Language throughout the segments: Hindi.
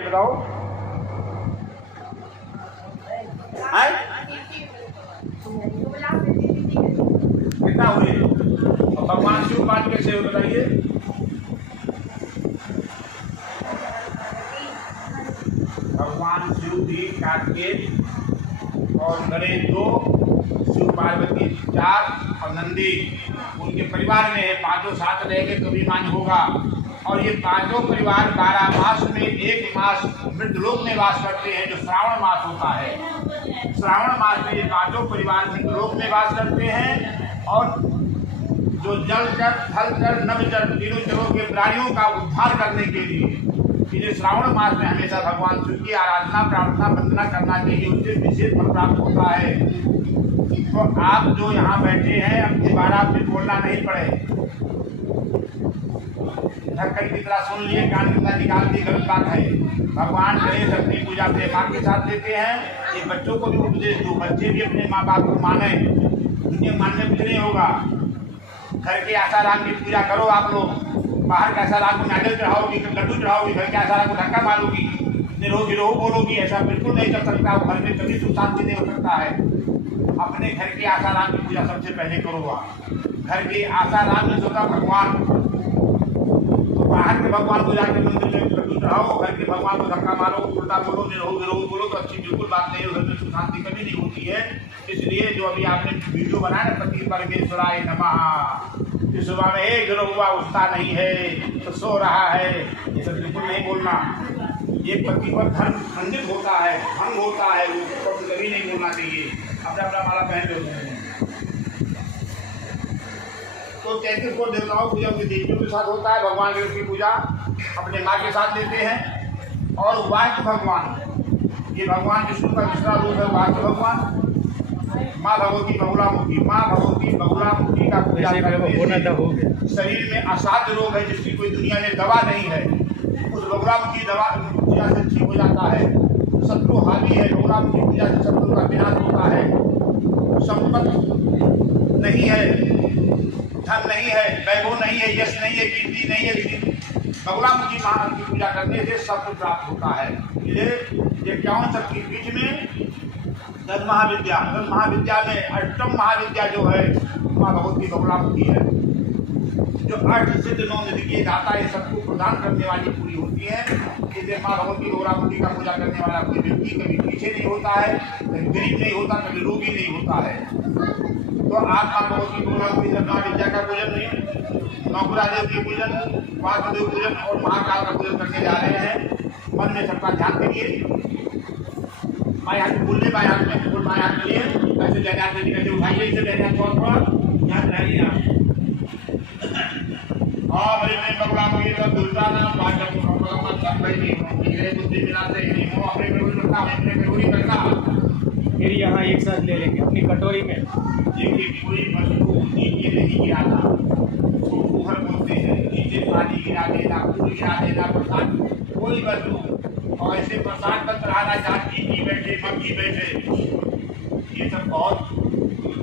बताओ कितना हुए और भगवान शिव बात कैसे हो बताइए। भगवान शिव भी कार्तिकेय और गणेश 2, शिव पार्वती 4 और नंदी उनके परिवार में है। पांचों साथ रहेंगे तो भी मान्य होगा। और ये पांचों परिवार 12 मास में एक मास मृतलोक में वास करते हैं, जो श्रावण मास होता है। श्रावण मास में ये पांचों परिवार मृतलोक में वास करते हैं। और जो जलचर, थलचर, नभचर तीनों जगहों के प्राणियों का उद्धार करने के लिए ये श्रावण मास में हमेशा भगवान शिव की आराधना, प्रार्थना, वंदना करना चाहिए। उससे विशेष फल प्राप्त होता है। तो आप जो यहाँ बैठे हैं, अब दोबारा फिर बोलना नहीं पड़े। ढक्कन की तरह सुन लिए, कान की तरह निकाल दी, गलत बात है। भगवान गणेश अपनी पूजा प्रेमा के साथ देते हैं। ये बच्चों को भी उपदेश दो, बच्चे भी अपने माँ बाप को माने। दुनिया मानने कुछ नहीं होगा। घर के आसाराम की पूजा करो आप लोग। बाहर के आसाराम को नारियल चढ़ाओगी, लड्डू चढ़ाओगी, घर के आसाराम को धक्का मारोगी, निरोगी रहो बोलोगी, ऐसा बिल्कुल नहीं कर सकता। वो घर में कभी सुख शांति नहीं हो सकता है। अपने घर के आसाराम की पूजा सबसे पहले करो। घर के आसाराम में सोचा भगवान, तो बाहर के भगवान को जाके मंदिर में लड्डू चढ़ाओ, घर के भगवान को धक्का मारो, उल्टा बोलो, निरोगी रहो बोलो, तो अच्छी बिल्कुल बात नहीं है। घर में सुख शांति कभी नहीं होती है। इसलिए जो अभी आपने वीडियो बनाया ना, पति परमेश्वराय नमः, कि सुबह में एक गिरो हुआ उठता नहीं है तो सो रहा है, ये सब बिल्कुल नहीं बोलना। ये पति पर धन खंडित होता है, भंग होता है, वो कभी नहीं बोलना चाहिए। अपना अपना माला पहन लो। तो 33 को देवताओं पूजा उनकी देवियों के साथ होता है। भगवान गणेश की पूजा अपने माँ के साथ लेते हैं। और वास्तु भगवान, ये भगवान विष्णु का दूसरा रूप है। वास्तु भगवान माँ भगवती बगुलामुखी, माँ भगवती बगुलामुखी का पूजा करने से शरीर में असाध्य रोग है जिसकी कोई दुनिया में दवा नहीं है, उस बगुलामुखी दवा पूजा से ठीक हो जाता है। शत्रु हावी है, बगुलामुखी पूजा से शत्रु का विनाश होता है। संपत्ति नहीं है, धन नहीं है, वैभव नहीं है, यश नहीं है, कीर्ति नहीं है, लेकिन बगुलामुखी माँ की पूजा करने से सब कुछ प्राप्त होता है। ये 51 शक्ति बीच में 10 महाविद्या, 10 महाविद्या में 8वीं महाविद्या जो है माँ भगवती बगुलामुखी है, जो 8 सिद्ध 9 निधि की दाता है, सबको प्रदान करने वाली पूरी होती है। इसलिए माँ भगवती बगुलामुखी का पूजा करने वाला कोई व्यक्ति कभी पीछे नहीं होता है, कभी गरीब नहीं होता, कभी रोगी नहीं होता है। तो आप माँ भगवती बगुलामुखी विद्या का पूजन नहीं, नौकुरा देव की पूजन, वासुदेव पूजन और महाकाल का पूजन करने जा रहे हैं। मन में सबका ध्यान करिए। बाएं हाथ में बोलने, बाएं हाथ में फूल, बाएं हाथ में लिए ऐसे डैने हाथ में निकलते उठाइए, इसे डैने हाथ पर यहाँ रहिए आप। और बड़े में बगुलामुखी का दूसरा नाम भाजपा को भगवान संभव नहीं हो, मेरे बुद्धि मिलाते नहीं हो, अपने प्रभु करता, अपने प्रभु करता। फिर यहाँ एक साथ ले लेंगे अपनी कटोरी में। देखिए कोई वस्तु नीचे नहीं गिराता, उसको ऊपर बोलते हैं। नीचे पानी गिरा देना, फूल गिरा देना, प्रसाद कोई वस्तु, और ऐसे प्रसाद का चढ़ाना जहाँ की बैठे, मक्खी बैठे, ये सब बहुत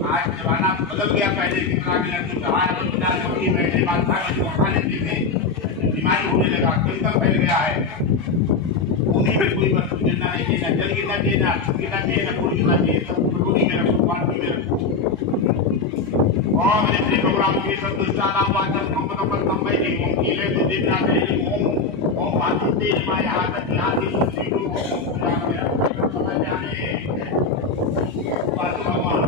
आज जमाना बदल गया। पहले कितना भी लड्डू चढ़ाया तो बिना मक्खी बैठे बादशाह में खा लेते थे, बीमारी होने लगा, केमिकल फैल गया है। उन्हीं में कोई वस्तु गिरना नहीं देना, जल गिरना देना, छुप गिरना देना, फूल गिरना चाहिए, सब कटोरी में रखो, बाल्टी में रखो। और मेरे प्रिय बगुलामुखी संतुष्टानां वाचम कंपनम संभय जी ओम कीले तो देवना चाहिए। ओम भागवती मां यहाँ तक यहाँ की सुश्री को पूजा में समझ जाने वासु भगवान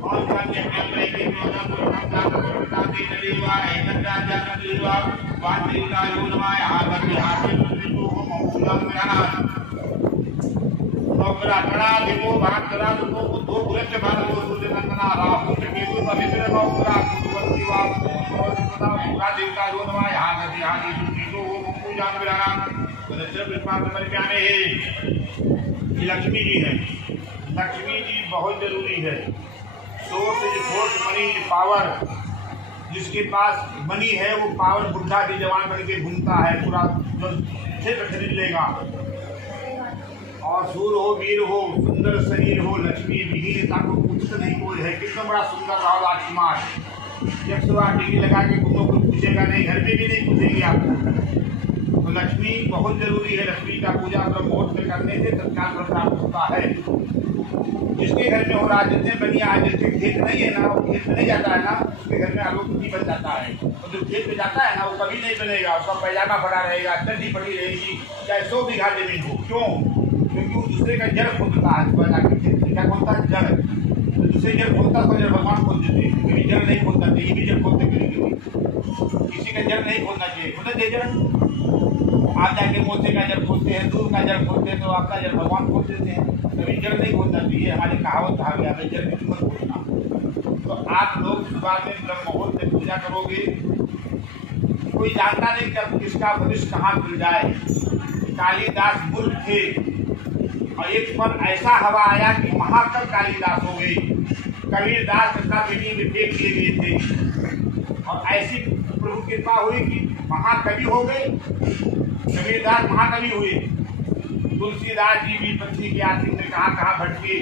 और जाने के अंदर की प्रोग्राम को समझा कर बता दे नलीवा एकन राजा नलीवा वात्री का योनमा यहाँ तक यहाँ की सुश्री को पूजा में रहना। नौकरा करा देखो भाग करा तो दो बुरे से भाग को सूर्य नंदना राहु के केतु पवित्र नौकरा कुंवती वाप और सदा पूरा देवता योनमा यहाँ तक यहाँ की सुश्री को पूजा में रहना। लक्ष्मी जी है, लक्ष्मी जी बहुत जरूरी है। Source is force money is power. जिसके पास मनी है वो पावर बुढ़ा भी जवान बन के घूमता है, पूरा क्षेत्र खरीद लेगा। और सूर हो, वीर हो, सुंदर शरीर हो, लक्ष्मी विहीनता को कुछ नहीं कोई है। कितना बड़ा सुंदर रहो राजकुमार, 108 डिग्री लगा के घूमो, कोई पूछेगा नहीं, घर पे भी नहीं पूछेंगे आपको। तो लक्ष्मी बहुत जरूरी है। लक्ष्मी का पूजा ब्रह्म मुहूर्त में करने से तत्काल फल प्राप्त होता है। जिसके घर में हो रहा है, जितने बनिया है, जिसके खेत नहीं है ना, वो खेत में नहीं जाता है ना, उसके घर में आलू नहीं बन जाता है। और जो खेत में जाता है ना, वो कभी नहीं बनेगा। उसका पैजामा पड़ा रहेगा, चड्डी पड़ी रहेगी, चाहे 100 बीघा जमीन हो। क्यों? क्योंकि वो दूसरे का जड़ खोदता है। क्या खोदता है? जड़। तो दूसरे जड़ खोदता तो जड़ भगवान खोद देते हैं। कभी जड़ नहीं खोदना चाहिए, भी जड़ खोदते किसी का जड़ नहीं खोदना चाहिए। खोदते दे जड़, आप जाके मोसे का जड़ खोदते हैं, दूर का जड़ खोदते हैं, तो आपका जड़ भगवान खोद देते हैं। कभी जड़ नहीं खोदना चाहिए। हमारी कहावत कहा गया है, जड़ बिल्कुल मत खोदना। तो आप लोग सुबह में ब्रह्म मुहूर्त में पूजा करोगे। कोई जानता नहीं कब किसका भविष्य कहाँ खुल जाए। कालिदास मूर्ख थे और एक पर ऐसा हवा आया कि महाकवि कालिदास हो गए। कबीरदास तथा बेटी में फेंक दिए गए थे और ऐसी प्रभु कृपा हुई कि महाकवि हो गए। कबीरदास महाकवि हुए। तुलसीदास जी भी पृथ्वी के आसिक में कहाँ भटके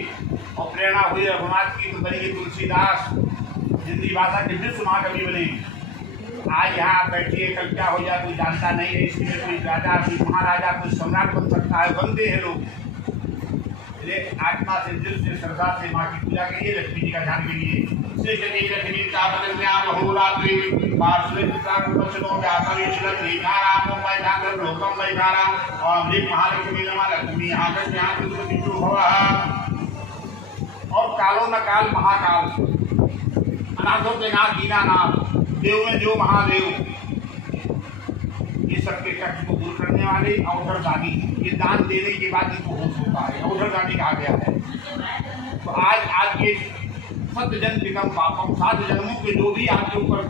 और प्रेरणा हुई रघुनाथ की, तो बनी तुलसीदास हिंदी भाषा के विश्व महाकवि बने। आज यहाँ आप बैठिए, कल क्या हो जाए कोई जानता नहीं है। इसलिए कोई राजा, कोई महाराजा, कोई सम्राट बन सकता है। बनते हैं लोग। आत्मा से, दिल से, श्रद्धा से माँ की पूजा करिए, लक्ष्मी जी का ध्यान करिए। लक्ष्मी का होरात्रि वचनों लोकम वैकारा और महालक्ष्मी लक्ष्मी और कालो न काल महाकाल, अनाथों के नाथ दीनानाथ, देव में जो महादेव, ये सबके कष्ट को दूर करने वाले अवसरदानी। ये दान देने के बाद इनको होश होता है, अवसरदानी कहा गया है। तो आज के 7 जन्म विकम पापम, 7 जन्मों के जो भी आपके ऊपर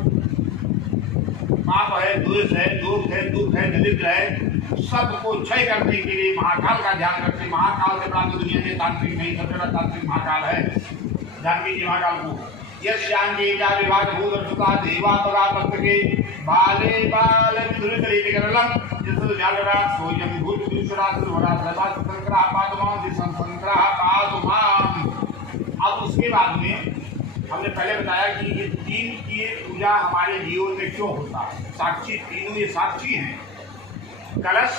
पाप है, द्वेष है, दोष है, दुख है, दरिद्र है, सबको क्षय करने के लिए महाकाल का ध्यान करते। महाकाल से प्राप्त दुनिया में तांत्रिक नहीं, सबसे बड़ा तांत्रिक महाकाल है। जानकी जी महाकाल को यज्ञा विभाग भूता देवा तरा भक्त के बाले बाल विधुरम जसरा सोयम भूत विश्वरा सर्वरा सर्वा संकरा पादमां संकरा पादमां। अब उसके बाद में हमने पहले बताया कि ये 3 की पूजा हमारे जीवन में क्यों होता है। साक्षी, तीनों ये साक्षी हैं। कलश,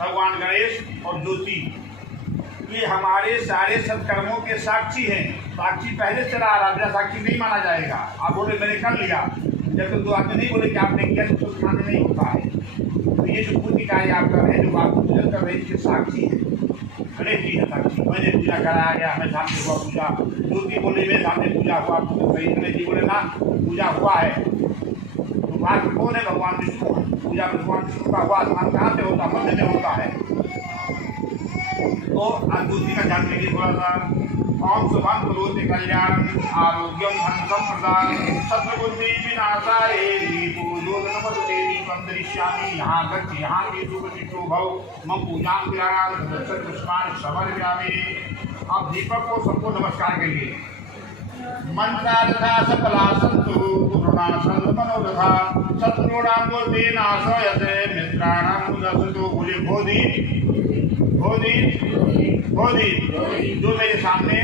भगवान गणेश और ज्योति, ये हमारे सारे सत्कर्मों के साक्षी हैं। साक्षी पहले से रहा, बिना साक्षी नहीं माना जाएगा। आप बोले मैंने कर लिया, जब तक 2 आदमी नहीं बोले कि आपने किया तो कुछ मान्य नहीं होता है। तो ये जो पूरी कार्य आप कर रहे हैं, जो आप पूजन कर रहे हैं, इसके साक्षी है। गणेश जी है साक्षी, मैंने पूजा कराया गया, हमें सामने हुआ पूजा। ज्योति बोले मेरे सामने पूजा हुआ, गणेश जी बोले ना पूजा हुआ है। तो बात कौन है? भगवान विष्णु। पूजा भगवान विष्णु का हुआ। स्थान कहाँ पे होता? मंदिर में होता है। तो दूसरी का ध्यान करिए थोड़ा सा। ओम शुभम करोति कल्याण आरोग्यम धन संप्रदान सत्वबुद्धि विनाशाय पूजो नमस्ते दीपम दरिष्यामि यहाँ गच्छ यहाँ के शुभ भव मम पूजां विराम दर्शन पुष्पान समर्पयामि। अब दीपक को सबको नमस्कार करिए। मंत्रार्था सफला सन्तु पूर्णासन् मनोरथा शत्रूणां बुद्धि नाशयते मित्राणां उदसतु। बोले बोधि जो मेरे सामने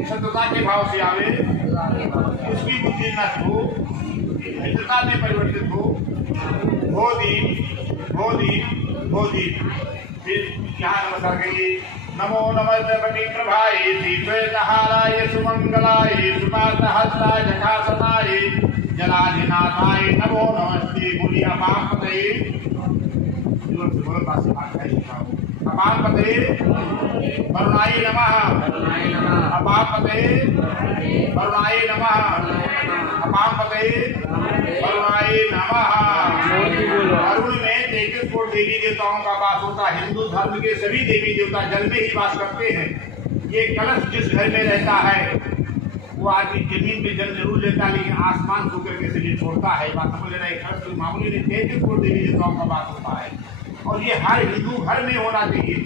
सत्यता के भाव से आवे, उसकी बुद्धि नष्ट हो, मित्रता में परिवर्तित हो। बोधि फिर यहाँ नमस्कार करिए। नमो नमस्ते पति प्रभाय श्वेतहाराय सुमंगलाय सुपातहस्ताय जखासनाय जलाधिनाथाय नमो नमस्ते। बोलिए अपापते अपापते वरुणाय नमः, अपापते वरुणाय नमः, अपापते वरुणाय नमः। वरुण में 33 करोड़ देवी देवताओं का वास होता है। हिंदू धर्म के सभी देवी देवता जल में ही वास करते हैं। ये कलश जिस घर में रहता है वो आदमी जमीन पे जल जरूर लेता है, लेकिन आसमान छू करके शरीर छोड़ता है। बात समझ रहे हैं? कलश तो मामूली नहीं, 33 करोड़ देवी देवताओं का वास होता है और ये हर हिंदू घर में होना चाहिए।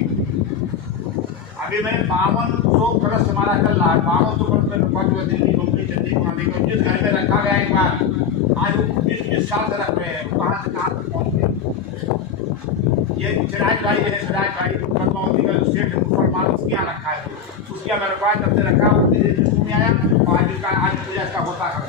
अभी मैंने 52 कलश हमारा चल रहा है। 52 दिल्ली कंपनी चलती है। जिस घर में रखा गया एक बार, आज वो 20 साल से रख रहे हैं। कहाँ से कहाँ तक पहुँच गए। ये सिराज भाई है, सिराज भाई पद्मावती का जो सेठ मुसलमान, उसके यहाँ रखा है। उसके यहाँ रखा है, तब से रखा, वो में आया और आज पूजा इसका होता है।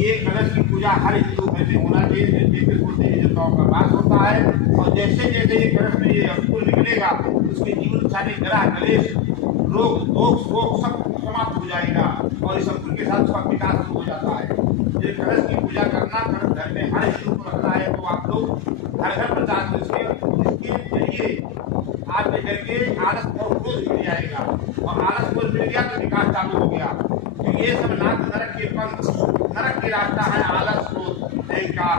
ये कलश की पूजा हर हिंदू घर में होना चाहिए, जिससे कुल देवी देवताओं का वास होता है। और जैसे जैसे ये कलश में ये अंकुर निकलेगा, उसके जीवन सारे ग्रह कलेश रोग दोष शोक सब समाप्त हो जाएगा और इस अंकुर के साथ उसका विकास हो जाता है। ये कलश की पूजा करना घर में हर हिंदू को रखना है, तो आप लोग घर घर प्रचार करिए। इसके जरिए आपके घर के आलस और क्रोध मिल जाएगा, और आलस क्रोध मिल गया तो विकास चालू हो गया। तो ये सब नरक के पंथ, नरक के रास्ता है आलस क्रोध अहंकार,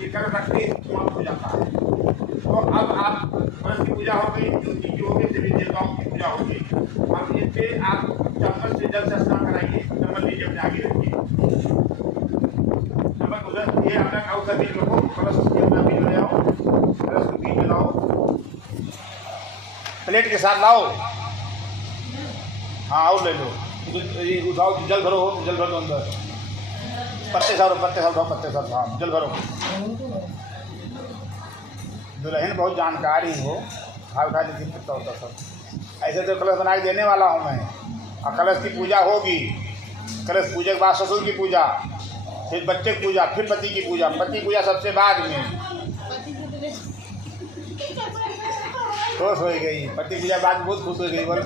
ये कर रखते समाप्त हो जाता है। तो अब आप कलश की पूजा हो गई, ज्योति की हो गई, देवी देवताओं की पूजा हो गई। अब इससे आप चम्मच से जल से स्नान कराइए। चम्मच लीजिए, अपने आगे रखिए, चम्मच उधर ये अपना खाओ का बीज रखो, कलश के अपना बीज ले आओ, कलश के बीज लाओ, प्लेट के साथ लाओ। हाँ और ले लो, ये उठाओ, जल भरो, जल भरो अंदर, पत्ते सारो, पत्ते सारो, पत्ते सारो, हाँ जल भरो। दुल्हन बहुत जानकारी हो, हाल खा लेकिन कितना होता सब। ऐसे तो कलश बना के देने वाला हूँ मैं, और कलश की पूजा होगी। कलश पूजा के बाद ससुर की पूजा, फिर बच्चे की पूजा, फिर पति की पूजा। पति की पूजा सबसे बाद में। खुश हो गई पति की पूजा बाद, बहुत खुश हो गई बोल।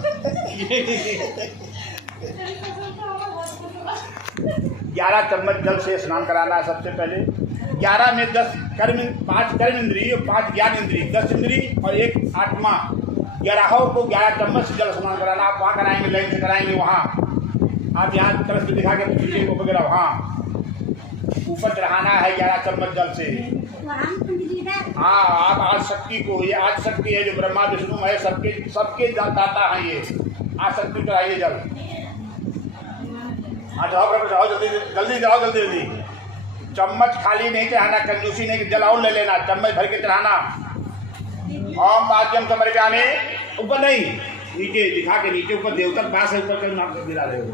11 चम्मच जल से स्नान कराना है सबसे पहले। 11 में 10 कर्म, 5 कर्म इंद्रिय, 5 ज्ञान इंद्रिय, 10 इंद्रिय और 1 आत्मा। 11 को 11 चम्मच से जल स्नान कराना। आप वहाँ कराएंगे, लाइन से कराएंगे वहाँ। आप यहाँ तरफ से दिखा के पीछे को वगैरह वहाँ ऊपर चढ़ाना है 11 चम्मच जल से। हाँ, आप आज शक्ति को, ये आज शक्ति है जो ब्रह्मा विष्णु है, सबके दाता है ये। आज शक्ति चढ़ाइए जल। हाँ चढ़ाओ, चढ़ाओ जल्दी जल्दी, चढ़ाओ जल्दी जल्दी। चम्मच खाली नहीं चढ़ाना, कंजूसी नहीं, जल और ले लेना, चम्मच भर के चढ़ाना। ओम वाक्यम समर्पयामि, ऊपर नहीं, नीचे दिखा के, नीचे ऊपर देवता पास है, ऊपर कहीं नाम गिरा रहे हो।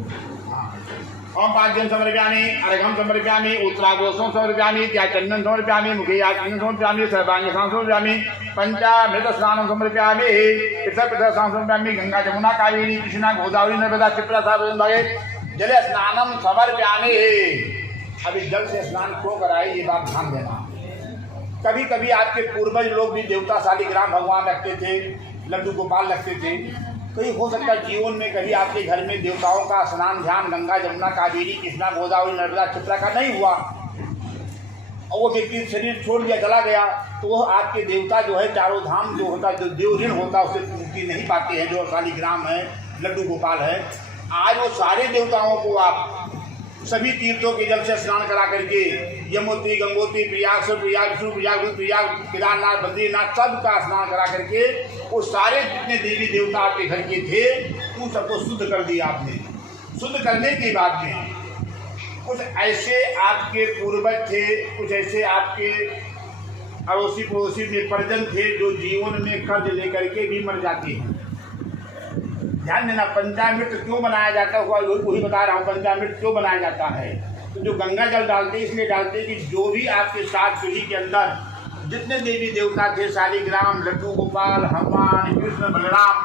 ओम पाद्यम समर्पयामि, अर्घम समर्पयामि, उत्तरागोषम समर्पयामि, त्याचंदन समर्पयामि, मुखे आचमन समर्पयामि, सर्वांग समर्पयामि, पंचामृत स्नान समर्पयामि, पृथक स्नान समर्पयामि, गंगा जमुना कावेरी कृष्णा गोदावरी नर्मदा क्षिप्रा सागरे जले स्नानम समर्पयामि। अभी जल से स्नान क्यों कराए, ये बात ध्यान देना। कभी कभी आपके पूर्वज लोग भी देवता शालिग्राम भगवान रखते थे, लड्डू गोपाल रखते थे। कहीं हो सकता है जीवन में कभी आपके घर में देवताओं का स्नान ध्यान गंगा जमुना कावेरी कृष्णा गोदावरी नर्मदा क्षिप्रा का नहीं हुआ, और वो व्यक्ति शरीर छोड़ दिया, चला गया, तो वो आपके देवता जो है, चारों धाम जो होता है, जो देव ऋण होता है, उससे मुक्ति नहीं पाते हैं। जो शालिग्राम है, लड्डू गोपाल है, आज वो सारे देवताओं को आप सभी तीर्थों के जल से स्नान करा करके, यमुनोत्री, गंगोत्री, प्रयाग से प्रयाग, विष्णु प्रयाग, प्रयाग, केदारनाथ, बद्रीनाथ, सबका स्नान करा करके, वो सारे जितने देवी देवता आपके घर के थे, उन सबको शुद्ध कर दिया आपने। शुद्ध करने के बाद में कुछ ऐसे आपके पूर्वज थे, कुछ ऐसे आपके अड़ोसी पड़ोसी में परिजन थे, जो जीवन में कर्ज लेकर के भी मर जाते हैं। ध्यान देना, पंचामृत क्यों बनाया जाता हुआ, वही बता रहा हूँ, पंचामृत क्यों बनाया जाता है। तो जो गंगा जल डालते इसलिए डालते कि जो भी आपके 7 पीढ़ी के अंदर जितने देवी देवता थे, शालिग्राम, लड्डू गोपाल, हनुमान, कृष्ण, बलराम,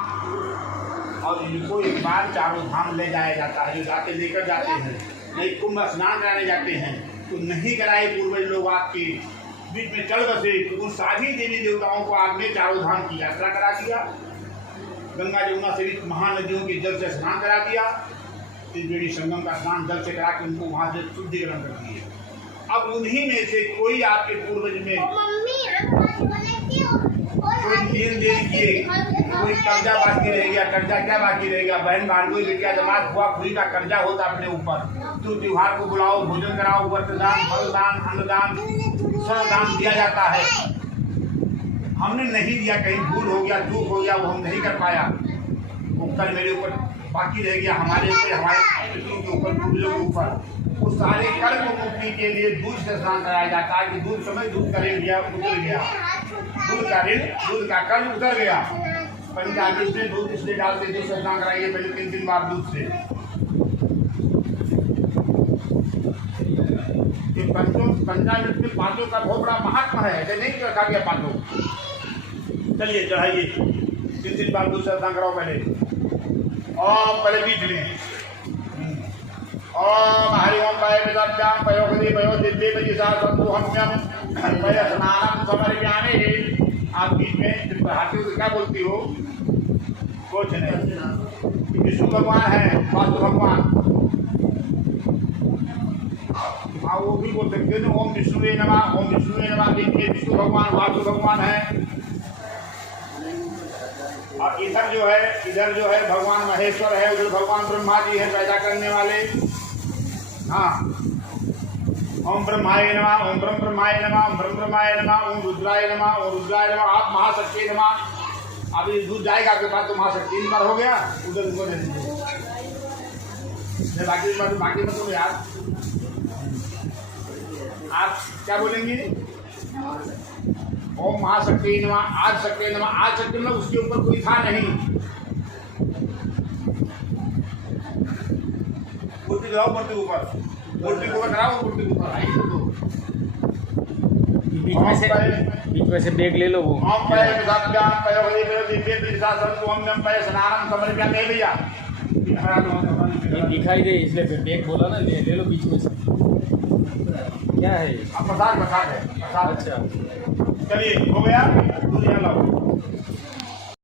और इनको एक बार चारों धाम ले जाया जाता है। जो जाते लेकर जाते हैं, नहीं कुंभ स्नान कराने जाते हैं, तो नहीं कराए पूर्वज लोग आपके बीच में चल बसे, तो उन सारी देवी देवताओं को आपने चारों धाम की यात्रा करा दिया, गंगा जमुना सहित महानदियों के जल से स्नान करा दिया, त्रिवेणी संगम का स्नान जल से करा के उनको वहाँ से शुद्धिकरण कर दिए। अब उन्हीं में से कोई आपके पूर्वज में कोई लेन देन किए, कोई कर्जा बाकी रह गया। कर्जा क्या बाकी रह गया, बहन भांडोई बेटिया जमात हुआ खुरी का कर्जा होता अपने ऊपर, तो त्योहार को बुलाओ, भोजन कराओ, व्रतदान, फलदान, अन्नदान, सर्वदान दिया जाता है। हमने नहीं दिया, कहीं भूल हो गया, चूक हो गया, वो हम नहीं कर पाया, वो कल मेरे ऊपर बाकी रह गया, हमारे ऊपर, हमारे पितरों के ऊपर, पूर्वजों के ऊपर। उस सारे कर्म मुक्ति के लिए दूध से स्नान कराया जाता है कि दूध समय दूध का ऋण गया, उतर गया, दूध का ऋण, दूध का कर्म उतर गया। पंचामृत में दूध इसलिए डालते, दूध से स्नान कराइए पहले 3 बार दूध से। पंचामृत में 5 का बहुत बड़ा महत्व है, ऐसे नहीं रखा गया 5। चलिए चढ़ाइए, 3 बार दूध से स्नान कराओ पहले, और पहले बीच में ओम हरि ओम पय विदभ्याम पयोगति पयो दिव्य परिसा संतुहम्यम पय स्नानम समर्पयामि। आप बीच में चित्रहाटी को क्या बोलती हो? कुछ नहीं। विष्णु भगवान है, वास्तु भगवान। हाँ वो भी बोल सकते हैं। ओम विष्णुवे नमः, ओम विष्णुवे नमः। देखिए विष्णु भगवान वास्तु भगवान है। और इधर जो है भगवान महेश्वर है, उधर भगवान ब्रह्मा जी है पैदा करने वाले। हाँ ओम ब्रह्माय नमः, ओम ब्रह्माय नमः, ओम ब्रह्माय नमः, ओम रुद्राय नमः, ओम रुद्राय नमः। आप महाशक्ति नमः। अभी दूध जाएगा आपके पास तो महाशक्ति बार हो गया। उधर उनको दे दीजिए। बाकी मतलब यार आप क्या बोलेंगे? ओम महाशक्ति नमः, आज शक्ति नमः। आज शक्ति नमः उसके ऊपर कोई था नहीं। मूर्ति लगाओ, मूर्ति ऊपर, मूर्ति को कराओ, मूर्ति को ऊपर आई तो बीच में से बेग ले लो वो। ओम पय विदभ्याम पयोगति पयो दिव्य परिसा संतुहम्यम पय स्नानम समर्पयामि। नहीं भैया ये दिखाई दे इसलिए फिर बेग बोला ना, ले लो बीच में से। क्या है ये? प्रसाद है प्रसाद। अच्छा चलिए हो गया, दूध यहाँ लाओ।